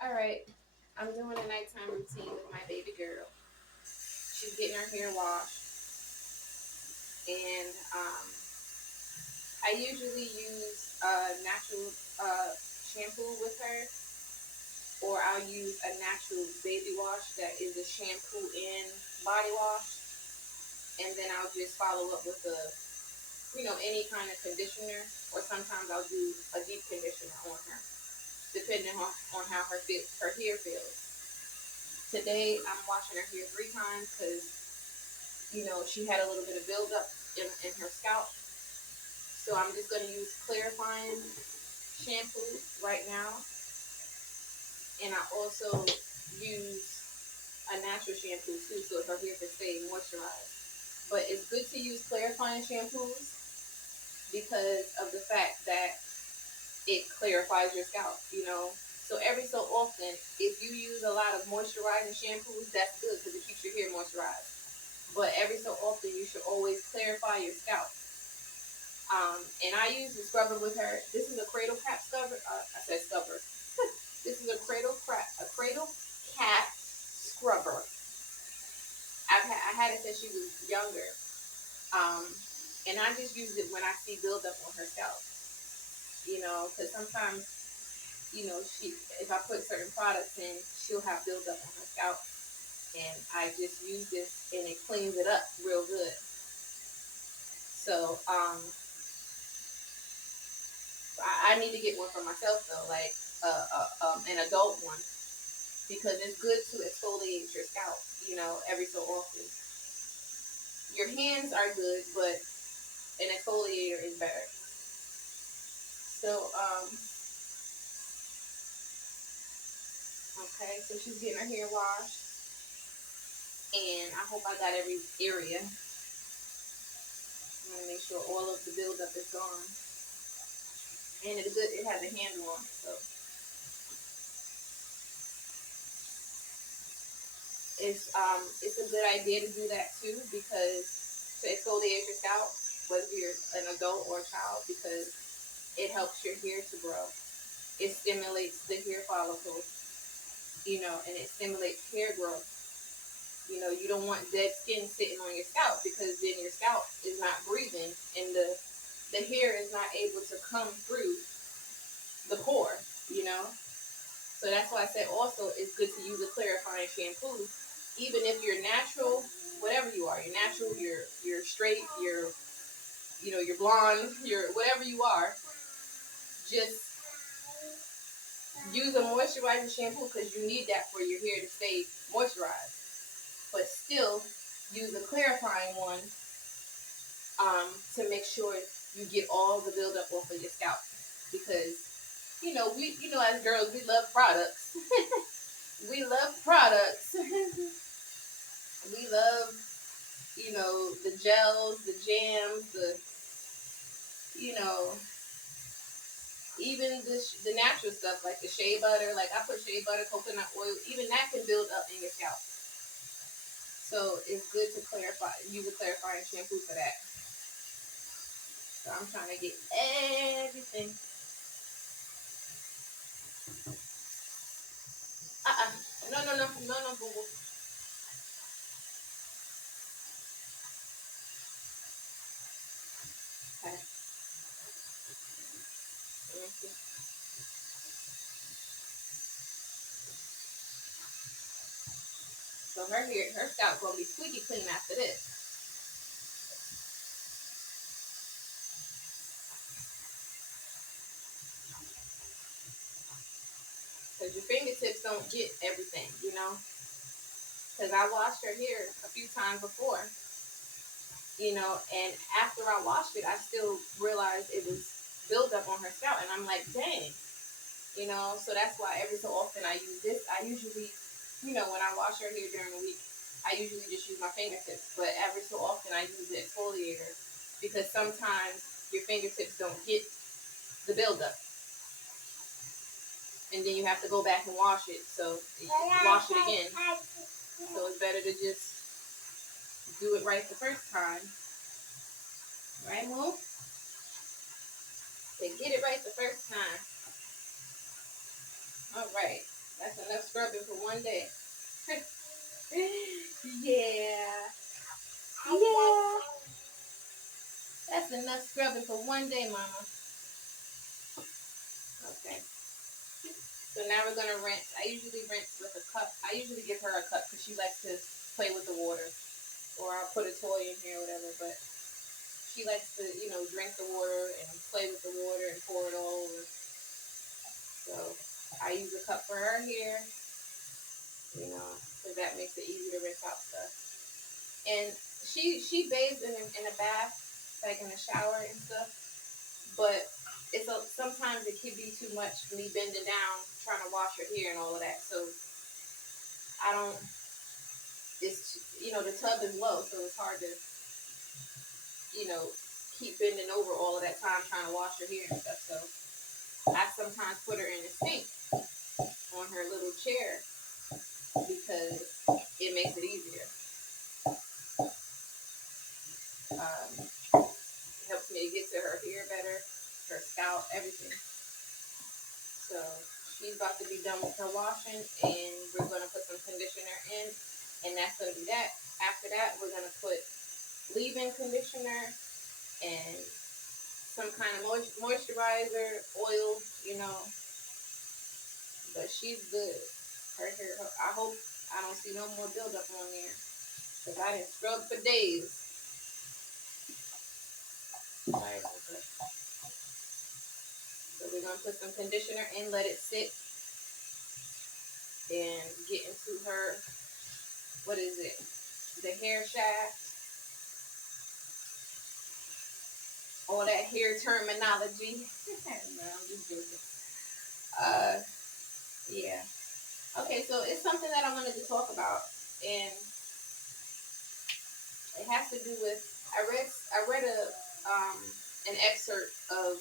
All right, I'm doing a nighttime routine with my baby girl. She's getting her hair washed, and I usually use natural shampoo with her, or I'll use a natural baby wash that is a shampoo and body wash, and then I'll just follow up with any kind of conditioner, or sometimes I'll do a deep conditioner on her, depending on how her hair feels. Today I'm washing her hair 3 times because she had a little bit of buildup in her scalp. So I'm just going to use clarifying shampoo right now. And I also use a natural shampoo too, so her hair can stay moisturized. But it's good to use clarifying shampoos because of the fact that it clarifies your scalp. So every so often, if you use a lot of moisturizing shampoos, that's good because it keeps your hair moisturized. But every so often, you should always clarify your scalp. And I use the scrubber with her. This is a cradle cap scrubber. I said scrubber. This is a cradle cap scrubber. I had it since she was younger. Um, and I just use it when I see buildup on her scalp. Because sometimes she if I put certain products in, she'll have buildup on her scalp, and I just use this and it cleans it up real good. So I need to get one for myself though, like an adult one, because it's good to exfoliate your scalp, every so often. Your hands are good, but an exfoliator is better. So, okay, so she's getting her hair washed, and I hope I got every area. I'm gonna make sure all of the buildup is gone, and it's good. It has a handle on it, so it's a good idea to do that too, because to exfoliate your scalp, whether you're an adult or a child, because it helps your hair to grow. It stimulates the hair follicles, and it stimulates hair growth. You don't want dead skin sitting on your scalp, because then your scalp is not breathing, and the hair is not able to come through the pore, you know. So that's why I said also it's good to use a clarifying shampoo, even if you're natural, whatever you are, you're natural, you're straight, you're blonde, you're whatever you are. Just use a moisturizing shampoo because you need that for your hair to stay moisturized. But still, use a clarifying one to make sure you get all the buildup off of your scalp, because as girls we love products. We love products. We love the gels, the jams, you know even the natural stuff like the shea butter. Like I put shea butter, coconut oil. Even that can build up in your scalp. So it's good to use a clarifying shampoo for that. So I'm trying to get everything. No, no, no, no, no, boo boo. Okay. Let me see. So her scalp gonna be squeaky clean after this. Because your fingertips don't get everything. Because I washed her hair a few times before, and after I washed it, I still realized it was built up on her scalp, and I'm like, dang. So that's why every so often I use this. I usually, when I wash her hair during the week, I usually just use my fingertips, but every so often I use the exfoliator, because sometimes your fingertips don't get the buildup, and then you have to go back and wash it, so wash it again. So it's better to just do it right the first time. Right, Moo? They get it right the first time. All right. That's enough scrubbing for one day. Yeah. Yeah. That's enough scrubbing for one day, Mama. Okay. So now we're gonna rinse. I usually rinse with a cup. I usually give her a cup because she likes to play with the water, or I'll put a toy in here or whatever. But she likes to, drink the water and play with the water and pour it all over. So I use a cup for her here, because that makes it easy to rinse out stuff. And she bathes in a bath, like in a shower and stuff. But sometimes it can be too much for me bending down trying to wash her hair and all of that. So I don't. It's the tub is low, so it's hard to you know keep bending over all of that time trying to wash her hair and stuff. So I sometimes put her in the sink on her little chair because it makes it easier. It helps me to get to her hair better, her scalp, everything. So she's about to be done with her washing, and we're going to put some conditioner in, and that's going to be that. After that, we're going to put leave-in conditioner and some kind of moisturizer, oil, but she's good. Her hair, I hope I don't see no more buildup on there, because I didn't scrub for days. Sorry about that. So we're going to put some conditioner and let it sit and get into her, what is it? The hair shaft. All that hair terminology. No, I'm just joking. Yeah. Okay, so it's something that I wanted to talk about, and it has to do with I read an excerpt of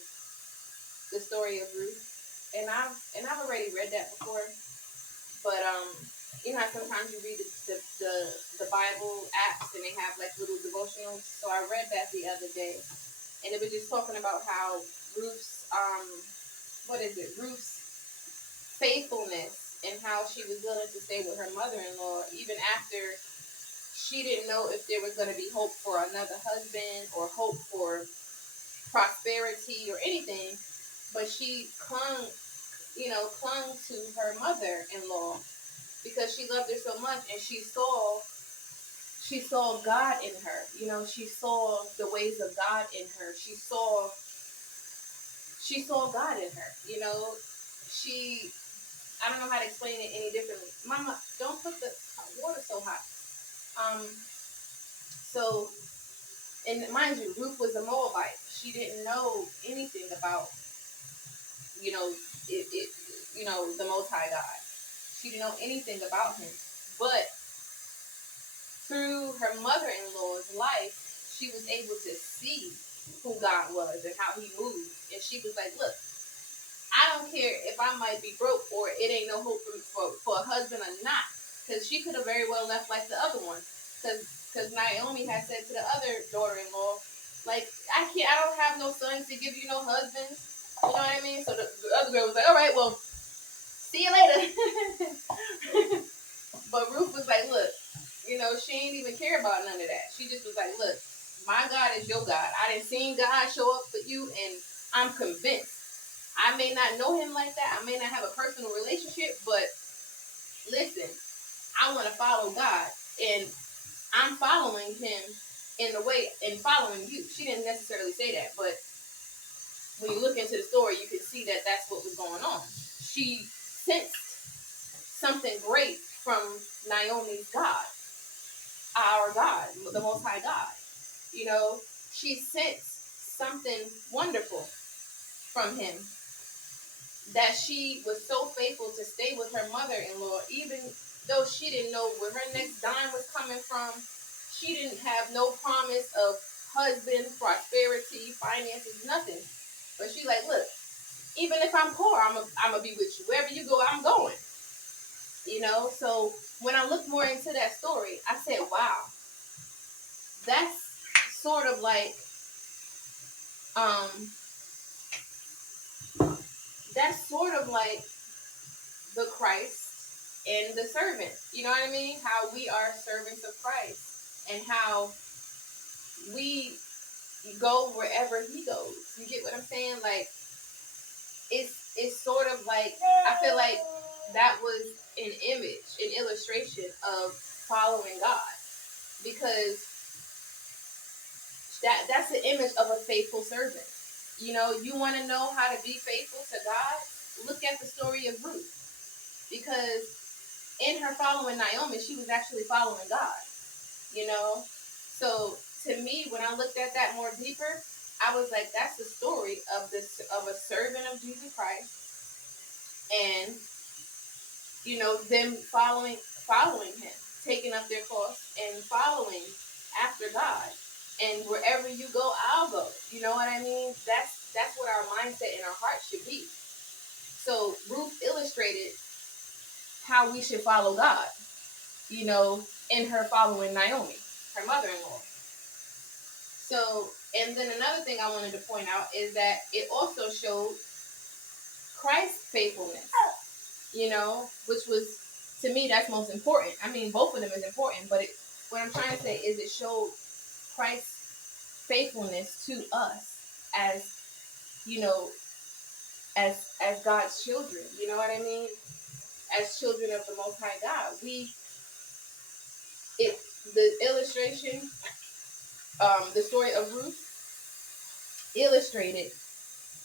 the story of Ruth, and I've already read that before, but how sometimes you read the Bible apps and they have like little devotionals. So I read that the other day, and it was just talking about how Ruth's Ruth's faithfulness, and how she was willing to stay with her mother-in-law even after she didn't know if there was going to be hope for another husband or hope for prosperity or anything, but she clung to her mother-in-law because she loved her so much, and she saw God in her. She saw the ways of God in her. She saw God in her. She I don't know how to explain it any differently. Mama, don't put the water so hot. So, and mind you, Ruth was a Moabite. She didn't know anything about, you know, the Most High God. She didn't know anything about him. But through her mother-in-law's life, she was able to see who God was and how he moved. And she was like, look, I don't care if I might be broke or it ain't no hope for a husband or not. Because she could have very well left like the other one. Because Naomi had said to the other daughter-in-law, like, I don't have no sons to give you no husbands. You know what I mean? So the other girl was like, all right, well, see you later. But Ruth was like, look, she ain't even care about none of that. She just was like, look, my God is your God. I didn't see God show up for you, and I'm convinced. I may not know him like that. I may not have a personal relationship, but listen, I want to follow God, and I'm following him in the way and following you. She didn't necessarily say that, but when you look into the story, you can see that that's what was going on. She sensed something great from Naomi's God, our God, the Most High God. She sensed something wonderful from him, that she was so faithful to stay with her mother-in-law, even though she didn't know where her next dime was coming from. She didn't have no promise of husband, prosperity, finances, nothing. But she like, look, even if I'm poor, I'm gonna be with you. Wherever you go, I'm going. So when I looked more into that story, I said, wow, that's sort of like, that's sort of like the Christ and the servant. You know what I mean? How we are servants of Christ and how we go wherever he goes. You get what I'm saying? Like it's sort of like I feel like that was an image, an illustration of following God because that's the image of a faithful servant. You know, you want to know how to be faithful to God? Look at the story of Ruth because in her following Naomi, she was actually following God. You know, so to me, when I looked at that more deeper, I was like, that's the story of a servant of Jesus Christ, and you know them following him, taking up their cross and following after God. And wherever you go, I'll go. You know what I mean? That's what our mindset and our heart should be. So Ruth illustrated how we should follow God. You know, in her following Naomi, her mother-in-law. So, and then another thing I wanted to point out is that it also showed Christ's faithfulness, you know, which was, to me, that's most important. I mean, both of them is important, but what I'm trying to say is it showed Christ's faithfulness to us as, you know, as God's children, you know what I mean? As children of the Most High God. The illustration, the story of Ruth illustrated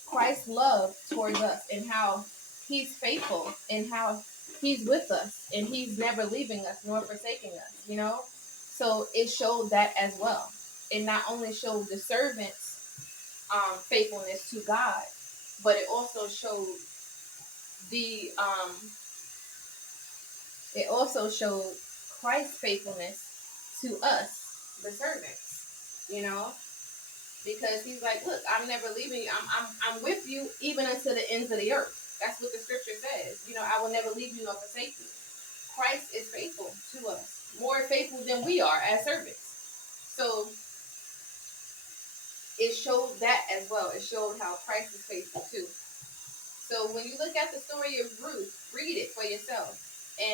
Christ's love towards us and how he's faithful and how he's with us and he's never leaving us nor forsaking us, you know? So it showed that as well. It not only showed the servant's faithfulness to God, but it also showed the it also showed Christ's faithfulness to us, the servants, you know? Because he's like, look, I'm never leaving you. I'm with you even unto the ends of the earth. That's what the scripture says. You know, I will never leave you nor forsake you. Christ is faithful to us, more faithful than we are as servants. So it showed that as well. It showed how Christ is faithful too. So when you look at the story of Ruth, read it for yourself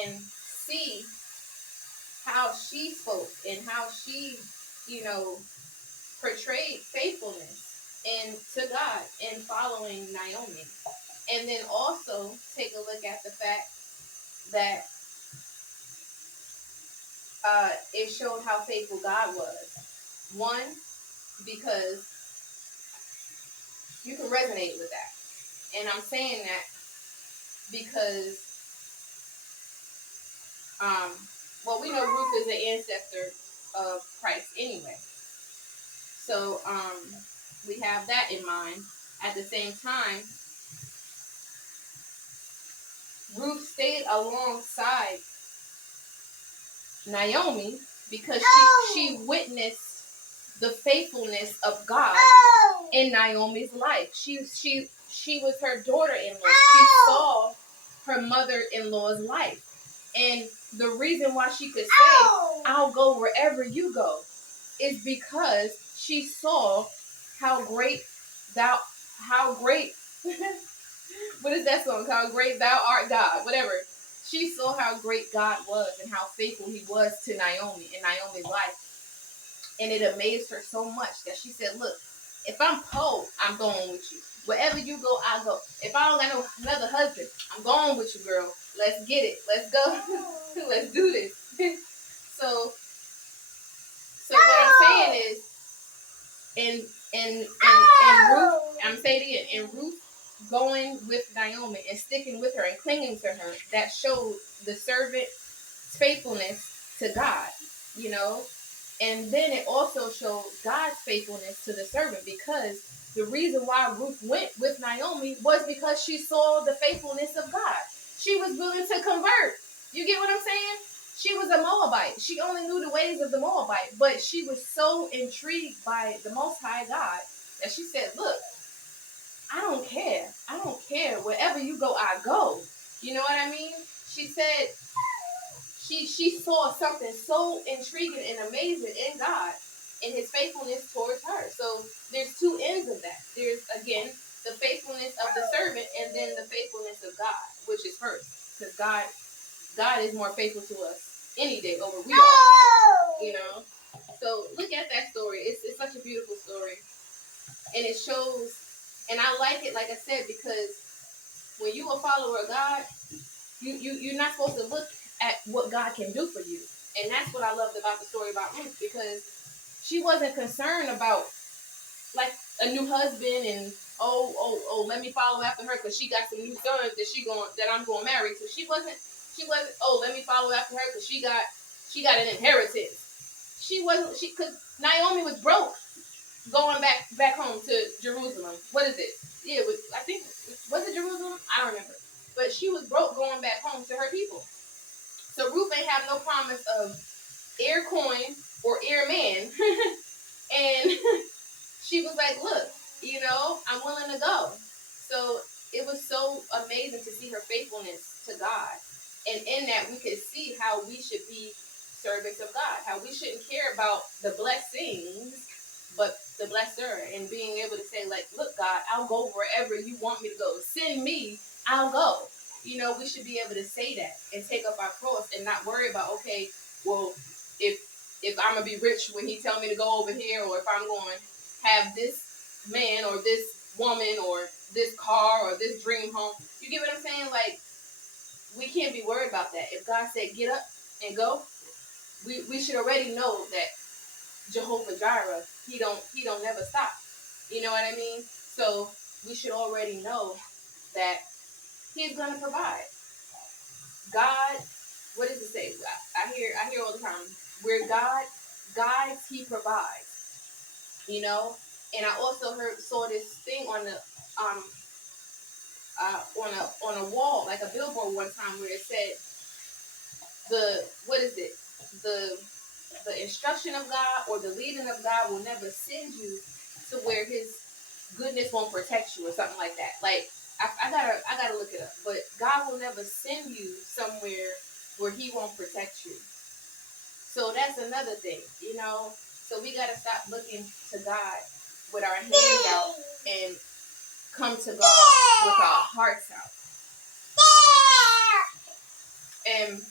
and see how she spoke and how she, you know, portrayed faithfulness and to God in following Naomi. And then also take a look at the fact that it showed how faithful God was. One, because you can resonate with that. And I'm saying that because, well, we know Ruth is the ancestor of Christ anyway. So we have that in mind. At the same time, Ruth stayed alongside Naomi because she witnessed the faithfulness of God in Naomi's life. She was her daughter-in-law. She saw her mother-in-law's life. And the reason why she could say, I'll go wherever you go, is because she saw how great what is that song? How great thou art God, whatever. She saw how great God was and how faithful he was to Naomi in Naomi's life. And it amazed her so much that she said, look, if I'm poor, I'm going with you. Wherever you go, I'll go. If I don't got no another husband, I'm going with you, girl. Let's get it. Let's go. Let's do this. So what I'm saying is, in Ruth, I'm saying it again, in Ruth going with Naomi and sticking with her and clinging to her, that showed the servant's faithfulness to God, you know. And then it also showed God's faithfulness to the servant, because the reason why Ruth went with Naomi was because she saw the faithfulness of God. She was willing to convert. You get what I'm saying? She was a Moabite. She only knew the ways of the Moabite, but she was so intrigued by the Most High God that she said, look, I don't care. I don't care. Wherever you go, I go. You know what I mean? She said she saw something so intriguing and amazing in God and his faithfulness towards her. So there's two ends of that. There's, again, the faithfulness of the servant and then the faithfulness of God, which is first. Because God God is more faithful to us any day over we are. You know? So look at that story. It's such a beautiful story. And it shows, and I like it, like I said, because when you a follower of God, you're not supposed to look at what God can do for you. And that's what I loved about the story about Ruth, because she wasn't concerned about like a new husband and let me follow after her because she got some new sons that I'm going to marry. So she wasn't let me follow after her because she got an inheritance. She because Naomi was broke going back home to Jerusalem. What is it? Yeah, I think was it Jerusalem? I don't remember. But she was broke going back home to her people. So Ruth ain't have no promise of heir coin or heir man. And she was like, look, I'm willing to go. So it was so amazing to see her faithfulness to God. And in that, we could see how we should be servants of God, how we shouldn't care about the blessings, but the blesser, and being able to say, like, look, God, I'll go wherever you want me to go. Send me, I'll go. We should be able to say that and take up our cross and not worry about, okay, well, if I'm going to be rich when he tell me to go over here, or if I'm going to have this man or this woman or this car or this dream home. You get what I'm saying? Like, we can't be worried about that. If God said get up and go, we should already know that Jehovah Jireh, he don't never stop. You know what I mean? So we should already know that he's gonna provide. God, what does it say? I hear all the time. Where God guides, he provides. And I also saw this thing on the on a wall, like a billboard one time, where it said the instruction of God or the leading of God will never send you to where his goodness won't protect you or something like that. Like I gotta look it up. But God will never send you somewhere where he won't protect you. So that's another thing. So we gotta stop looking to God with our hands out and come to God with our hearts out. And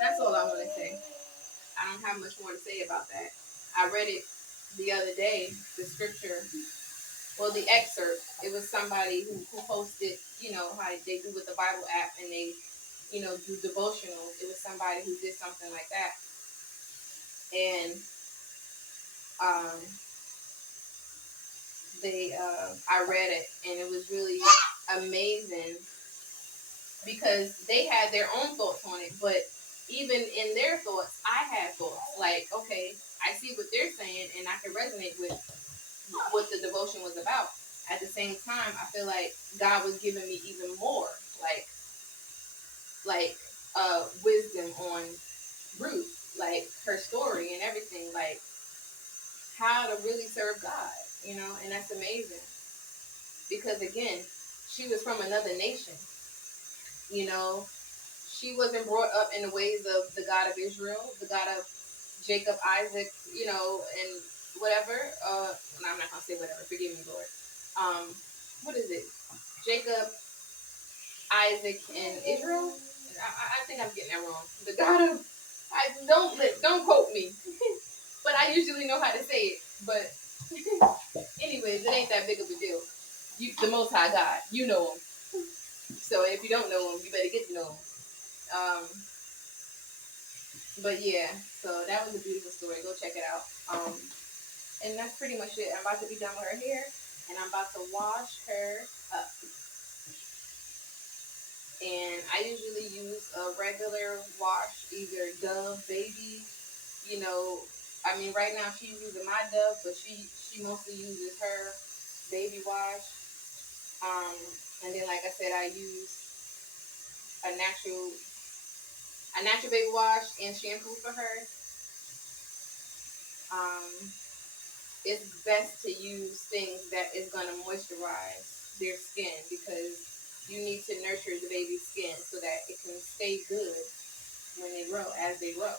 that's all I want to say. I don't have much more to say about that. I read it the other day, the scripture, well, the excerpt. It was somebody who posted, how they do with the Bible app, and they, do devotionals. It was somebody who did something like that. And um, I read it, and it was really amazing because they had their own thoughts on it, but even in their thoughts, I had thoughts. Like, okay, I see what they're saying, and I can resonate with what the devotion was about. At the same time, I feel like God was giving me even more, wisdom on Ruth, like her story and everything, like how to really serve God, and that's amazing. Because again, she was from another nation, you know, she wasn't brought up in the ways of the God of Israel, the God of Jacob, Isaac, and whatever. No, I'm not gonna say whatever. Forgive me, Lord. What is it? Jacob, Isaac, and Israel. I think I'm getting that wrong. The God of don't quote me, but I usually know how to say it. But anyways, it ain't that big of a deal. The Most High God, you know him. So if you don't know him, you better get to know him. But yeah, so that was a beautiful story. Go check it out. And that's pretty much it. I'm about to be done with her hair, and I'm about to wash her up. And I usually use a regular wash, either Dove, Baby. Right now she's using my Dove, but she mostly uses her Baby wash. And then, like I said, I use a natural baby wash and shampoo for her. It's best to use things that is going to moisturize their skin, because you need to nurture the baby's skin so that it can stay good when they grow, as they grow.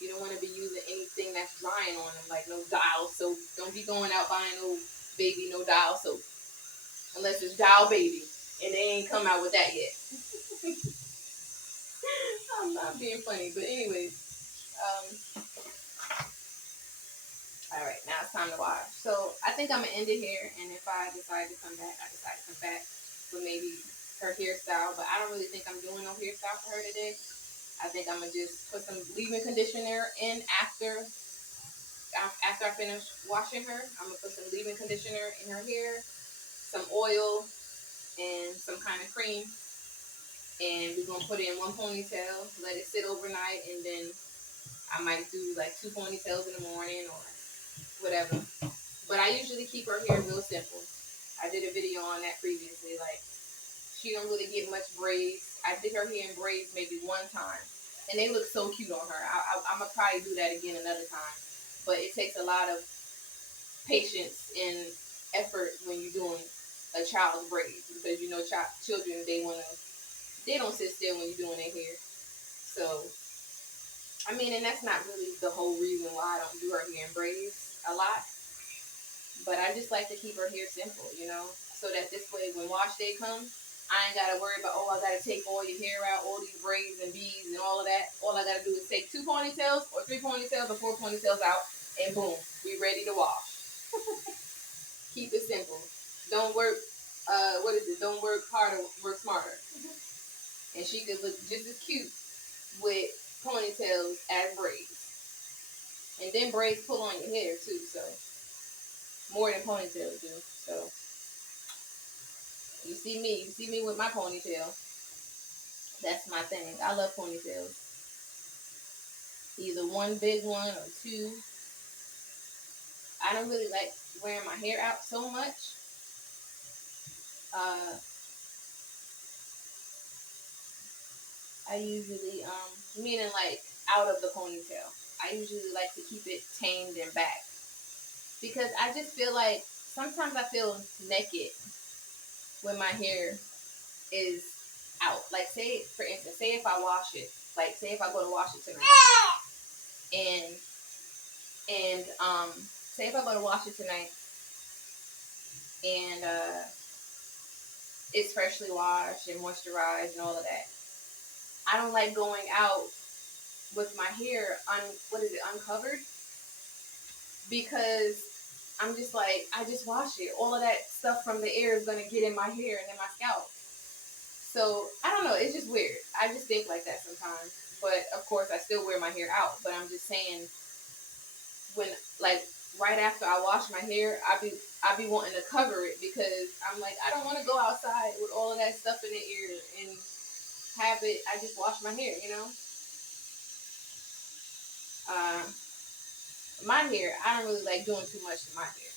You don't want to be using anything that's drying on them, like no Dial soap. Don't be going out buying no baby, no Dial soap. Unless it's Dial Baby, and they ain't come out with that yet. I'm being funny, but anyways, all right, now it's time to wash. So I think I'm gonna end it here, and if I decide to come back, I decide to come back with maybe her hairstyle. But I don't really think I'm doing no hairstyle for her today. I think I'm gonna just put some leave-in conditioner in after I finish washing her. I'm gonna put some leave-in conditioner in her hair, some oil, and some kind of cream, and we're gonna put it in one ponytail, let it sit overnight, and then I might do like 2 ponytails in the morning or whatever. But I usually keep her hair real simple. I did a video on that previously. Like, she don't really get much braids. I did her hair in braids maybe one time, and they look so cute on her. I'm gonna probably do that again another time. But it takes a lot of patience and effort when you're doing a child's braids, because you know children, they don't sit still when you're doing their hair. So I mean, and that's not really the whole reason why I don't do her hair in braids a lot. But I just like to keep her hair simple, so that this way when wash day comes, I ain't got to worry about, oh, I got to take all your hair out, all these braids and beads and all of that. All I got to do is take 2 ponytails or 3 ponytails or 4 ponytails out, and boom, we ready to wash. Keep it simple. Don't work, don't work harder, work smarter. And she could look just as cute with ponytails as braids. And then braids pull on your hair too, so more than ponytails do. So you see me with my ponytail. That's my thing. I love ponytails. Either one big one or 2. I don't really like wearing my hair out so much. I usually, meaning like out of the ponytail. I usually like to keep it tamed and back. Because I just feel like sometimes I feel naked when my hair is out. Like, say, for instance, say if I wash it. Like, say if I go to wash it tonight. And say if I go to wash it tonight and it's freshly washed and moisturized and all of that. I don't like going out with my hair uncovered, because I'm just like, I just washed it. All of that stuff from the air is gonna get in my hair and in my scalp. So I don't know, it's just weird. I just think like that sometimes. But of course I still wear my hair out. But I'm just saying, when, like, right after I wash my hair, I be wanting to cover it, because I'm like, I don't want to go outside with all of that stuff in the ear and have it. I just wash my hair, My hair, I don't really like doing too much to my hair,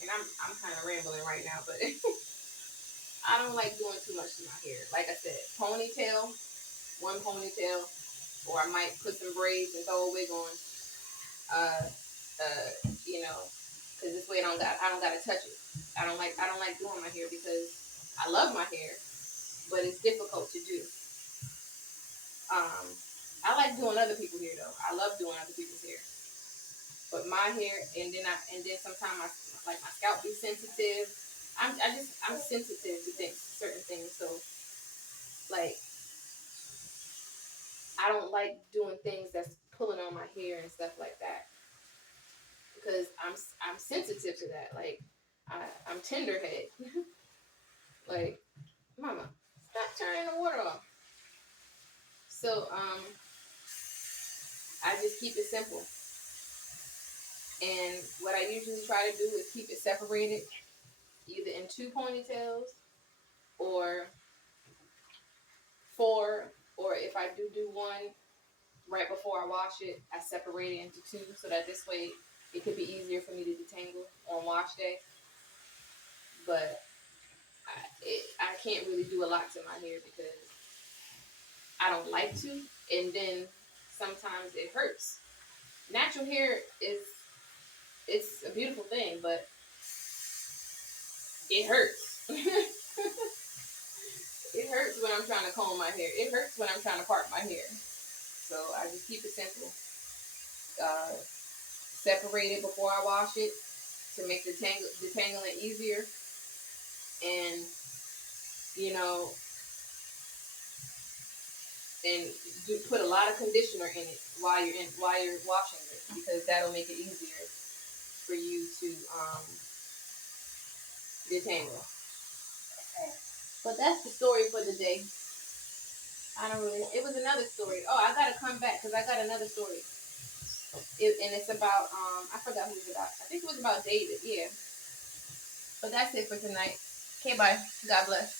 and I'm kind of rambling right now, but I don't like doing too much to my hair. Like I said, ponytail, one ponytail, or I might put some braids and throw a wig on. Uh, because this way I don't gotta touch it. I don't like doing my hair, because I love my hair, but it's difficult to do. I like doing other people's hair though. I love doing other people's hair, but my hair, and then sometimes my scalp be sensitive. I'm sensitive to certain things. So like, I don't like doing things that's pulling on my hair and stuff like that, because I'm sensitive to that. Like, I'm tenderhead. Like, mama, stop turning the water off. So I just keep it simple. And what I usually try to do is keep it separated, either in 2 ponytails or 4, or if I do one right before I wash it, I separate it into 2, so that this way it could be easier for me to detangle on wash day. But I can't really do a lot to my hair, because I don't like to, and then sometimes it hurts. Natural hair it's a beautiful thing, but it hurts. It hurts when I'm trying to comb my hair. It hurts when I'm trying to part my hair. So I just keep it simple. Separate it before I wash it to make the detangling easier. And, and put a lot of conditioner in it while you're washing it, because that'll make it easier for you to detangle. But that's the story for the day. I don't really. It was another story. Oh, I gotta come back because I got another story. And it's about I forgot who it was about. I think it was about David. Yeah. But that's it for tonight. Okay, bye. God bless.